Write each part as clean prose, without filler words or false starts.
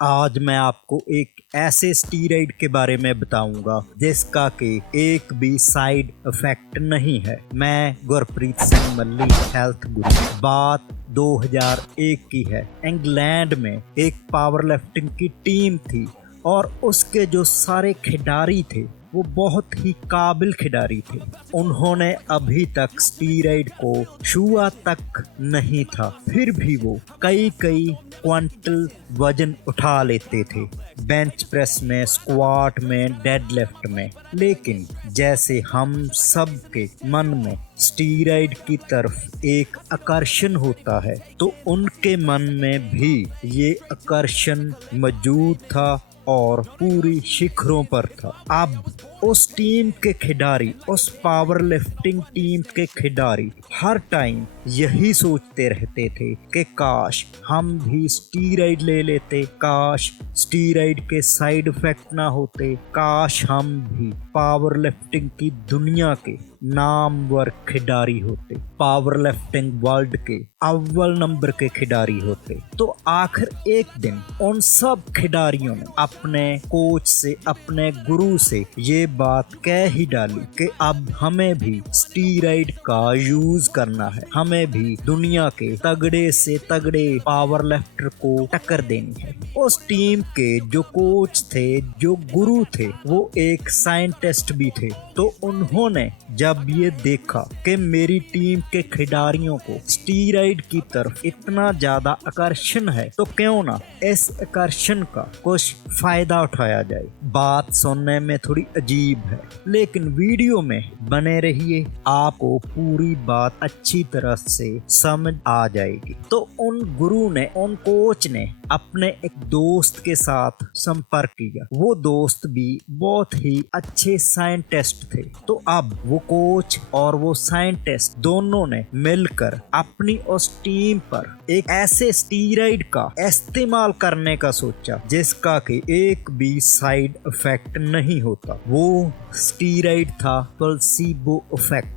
आज मैं आपको एक ऐसे स्टीरॉइड के बारे में बताऊंगा जिसका के एक भी साइड इफेक्ट नहीं है। मैं गुरप्रीत सिंह मल्ली, हेल्थ गुरु। बात 2001 की है। इंग्लैंड में एक पावर लिफ्टिंग की टीम थी और उसके जो सारे खिलाड़ी थे वो बहुत ही काबिल खिलाड़ी थे। उन्होंने अभी तक स्टीरॉइड को छुआ तक नहीं था, फिर भी वो कई क्विंटल वजन उठा लेते थे, बेंच प्रेस में, स्क्वाट में, डेडलिफ्ट में। लेकिन जैसे हम सब के मन में स्टीरॉइड की तरफ एक आकर्षण होता है, तो उनके मन में भी ये आकर्षण मौजूद था और पूरी शिखरों पर था। अब उस टीम के खिलाड़ी, उस पावर लिफ्टिंग टीम के खिलाड़ी हर टाइम यही सोचते रहते थे कि काश हम भी स्टीरॉइड ले लेते, काश स्टीरॉइड के साइड इफेक्ट ना होते, काश हम भी पावर लिफ्टिंग की दुनिया के नामवर खिलाड़ी होते, पावर लिफ्टिंग वर्ल्ड के अव्वल नंबर के खिलाड़ी होते। तो आखिर एक दिन उन सब खिलाड़ियों ने अपने कोच से, अपने गुरु से ये बात कह ही डाली कि अब हमें भी स्टीरॉइड का यूज करना है, हमें भी दुनिया के तगड़े से तगड़े पावर लिफ्टर को टक्कर देनी है। उस टीम के जो कोच थे, जो गुरु थे, वो एक साइंटिस्ट भी थे। तो उन्होंने जब ये देखा कि मेरी टीम के खिलाड़ियों को स्टीरॉइड की तरफ इतना ज्यादा आकर्षण है, तो क्यों ना इस आकर्षण का कुछ फायदा उठाया जाए। बात सुनने में थोड़ी अजीब है, लेकिन वीडियो में बने रहिए, आपको पूरी बात अच्छी तरह से समझ आ जाएगी। तो उन गुरु ने, उन कोच ने अपने एक दोस्त के साथ संपर्क किया। वो दोस्त भी बहुत ही अच्छे साइंटिस्ट थे। तो अब वो कोच और वो साइंटिस्ट दोनों ने मिलकर अपनी उस टीम पर एक ऐसे स्टीरॉइड का इस्तेमाल करने का सोचा जिसका कि एक भी साइड इफेक्ट नहीं होता। वो स्टीरॉइड था प्लेसिबो इफेक्ट।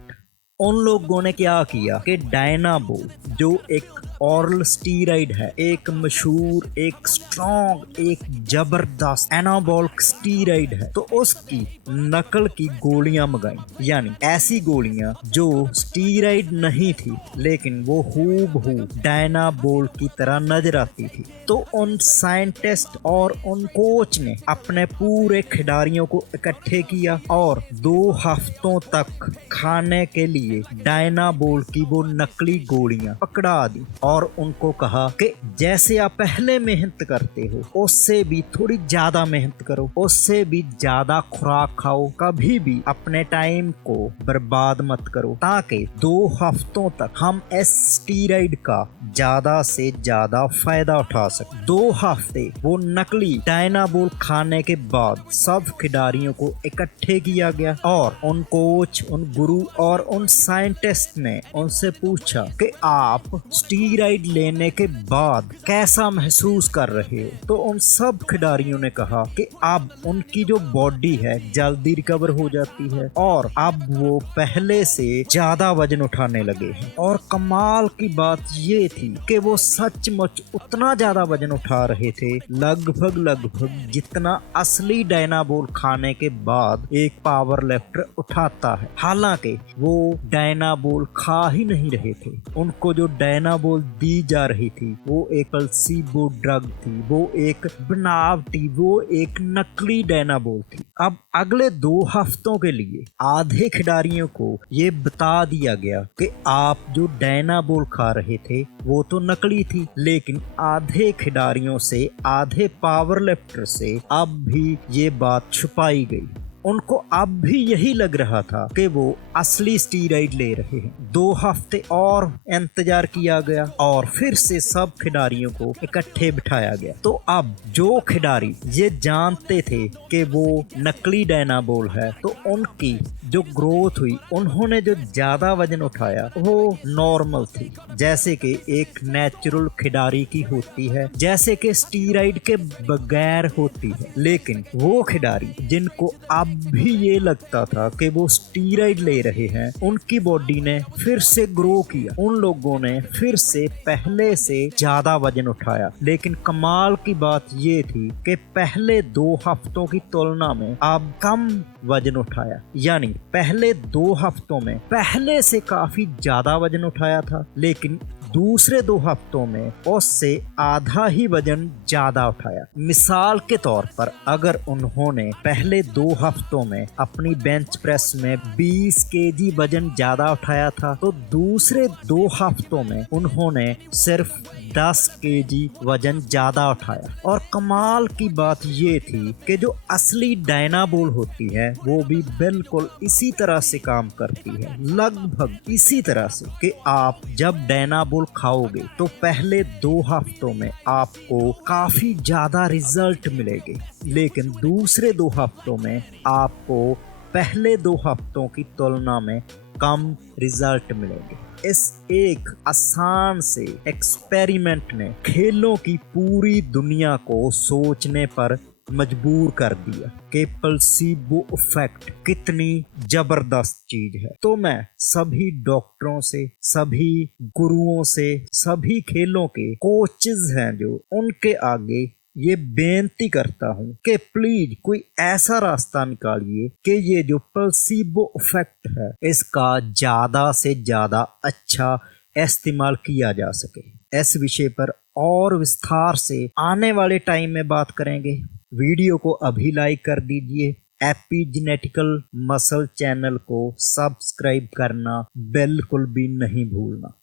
उन लोगों ने क्या किया कि डायनाबोल, जो एक ओरल स्टीरॉइड है, एक मशहूर, एक स्ट्रॉन्ग, एक जबरदस्त एनाबॉलिक स्टीरॉइड है, तो उसकी नकल की गोलियां मंगाई। यानी ऐसी गोलियां जो स्टीरॉइड नहीं थी, लेकिन वो हूबहू डायनाबोल की तरह नजर आती थी। तो उन साइंटिस्ट और उन कोच ने अपने पूरे खिलाड़ियों को इकट्ठे किया और 2 हफ्तों तक खाने के लिए डायनाबोल की वो नकली गोलियां पकड़ा दी और उनको कहा कि जैसे आप पहले मेहनत करते हो उससे भी थोड़ी ज्यादा मेहनत करो, उससे भी ज्यादा खुराक खाओ, कभी भी अपने टाइम को बर्बाद मत करो, ताकि 2 हफ्तों तक हम इस स्टीरॉइड का ज्यादा से ज्यादा फायदा उठा सके। 2 हफ्ते वो नकली डायनाबोल खाने के बाद सब खिलाड़ियों को इकट्ठे किया गया और उन कोच, उन गुरु और उन साइंटिस्ट ने उनसे पूछा कि आप स्टीरॉइड लेने के बाद कैसा महसूस कर रहे हो। तो उन सब खिलाड़ियों ने कहा कि अब उनकी जो बॉडी है जल्दी रिकवर हो जाती है और अब वो पहले से ज्यादा वजन उठाने लगे हैं। और कमाल की बात ये थी कि वो सचमुच उतना ज्यादा वजन उठा रहे थे, लगभग जितना असली डायनाबोल खाने के बाद एक पावर लिफ्टर उठाता है। हालांकि वो डायनाबोल खा ही नहीं रहे थे, उनको जो डायनाबोल दी जा रही थी वो एक प्लेसिबो ड्रग थी, वो एक बनावटी, वो एक नकली डायनाबोल थी। अब अगले 2 हफ्तों के लिए आधे खिलाड़ियों को ये बता दिया गया कि आप जो डायनाबोल खा रहे थे वो तो नकली थी, लेकिन आधे खिलाड़ियों से, आधे पावर लिफ्टर से अब भी ये बात छुपाई गई। उनको अब भी यही लग रहा था कि वो असली स्टीरॉइड ले रहे हैं। 2 हफ्ते और इंतजार किया गया और फिर से सब खिलाड़ियों को इकट्ठे बिठाया गया। तो अब जो खिलाड़ी ये जानते थे कि वो नकली डायनाबोल है, तो उनकी जो ग्रोथ हुई, उन्होंने जो ज्यादा वजन उठाया वो नॉर्मल थी, जैसे कि एक नेचुरल खिलाड़ी की होती है, जैसे कि स्टीरॉइड के बगैर होती है। लेकिन वो खिलाड़ी जिनको अब भी ये लगता था कि वो स्टीरॉइड ले रहे हैं, उनकी बॉडी ने फिर से ग्रो किया। उन लोगों ने फिर से पहले से ज्यादा वजन उठाया। लेकिन कमाल की बात ये थी कि पहले 2 हफ्तों की तुलना में अब कम वजन उठाया। यानी पहले 2 हफ्तों में पहले से काफी ज्यादा वजन उठाया था, लेकिन दूसरे 2 हफ्तों में उससे आधा ही वजन ज्यादा उठाया। मिसाल के तौर पर अगर उन्होंने पहले 2 हफ्तों में अपनी बेंच प्रेस में 20 केजी वजन ज्यादा उठाया था, तो दूसरे 2 हफ्तों में उन्होंने सिर्फ 10 केजी वजन ज्यादा उठाया। और कमाल की बात ये थी कि जो असली डायनाबोल होती है वो भी बिल्कुल इसी तरह से काम करती है, लगभग इसी तरह से कि आप जब डायनाबोल खाओगे तो पहले 2 हफ्तों में आपको काफी ज्यादा रिजल्ट मिलेंगे, लेकिन दूसरे 2 हफ्तों में आपको पहले 2 हफ्तों की तुलना में कम रिजल्ट मिलेंगे। इस एक आसान से एक्सपेरिमेंट ने खेलों की पूरी दुनिया को सोचने पर मजबूर कर दिया कि प्लेसिबो इफेक्ट कितनी जबरदस्त चीज है। तो मैं सभी डॉक्टरों से, सभी गुरुओं से, सभी खेलों के कोचेज हैं जो, उनके आगे ये बेनती करता हूँ कि प्लीज कोई ऐसा रास्ता निकालिए कि ये जो प्लेसिबो इफेक्ट है इसका ज्यादा से ज्यादा अच्छा इस्तेमाल किया जा सके। इस विषय पर और विस्तार से आने वाले टाइम में बात करेंगे। वीडियो को अभी लाइक कर दीजिए। एपिजेनेटिकल मसल चैनल को सब्सक्राइब करना बिल्कुल भी नहीं भूलना।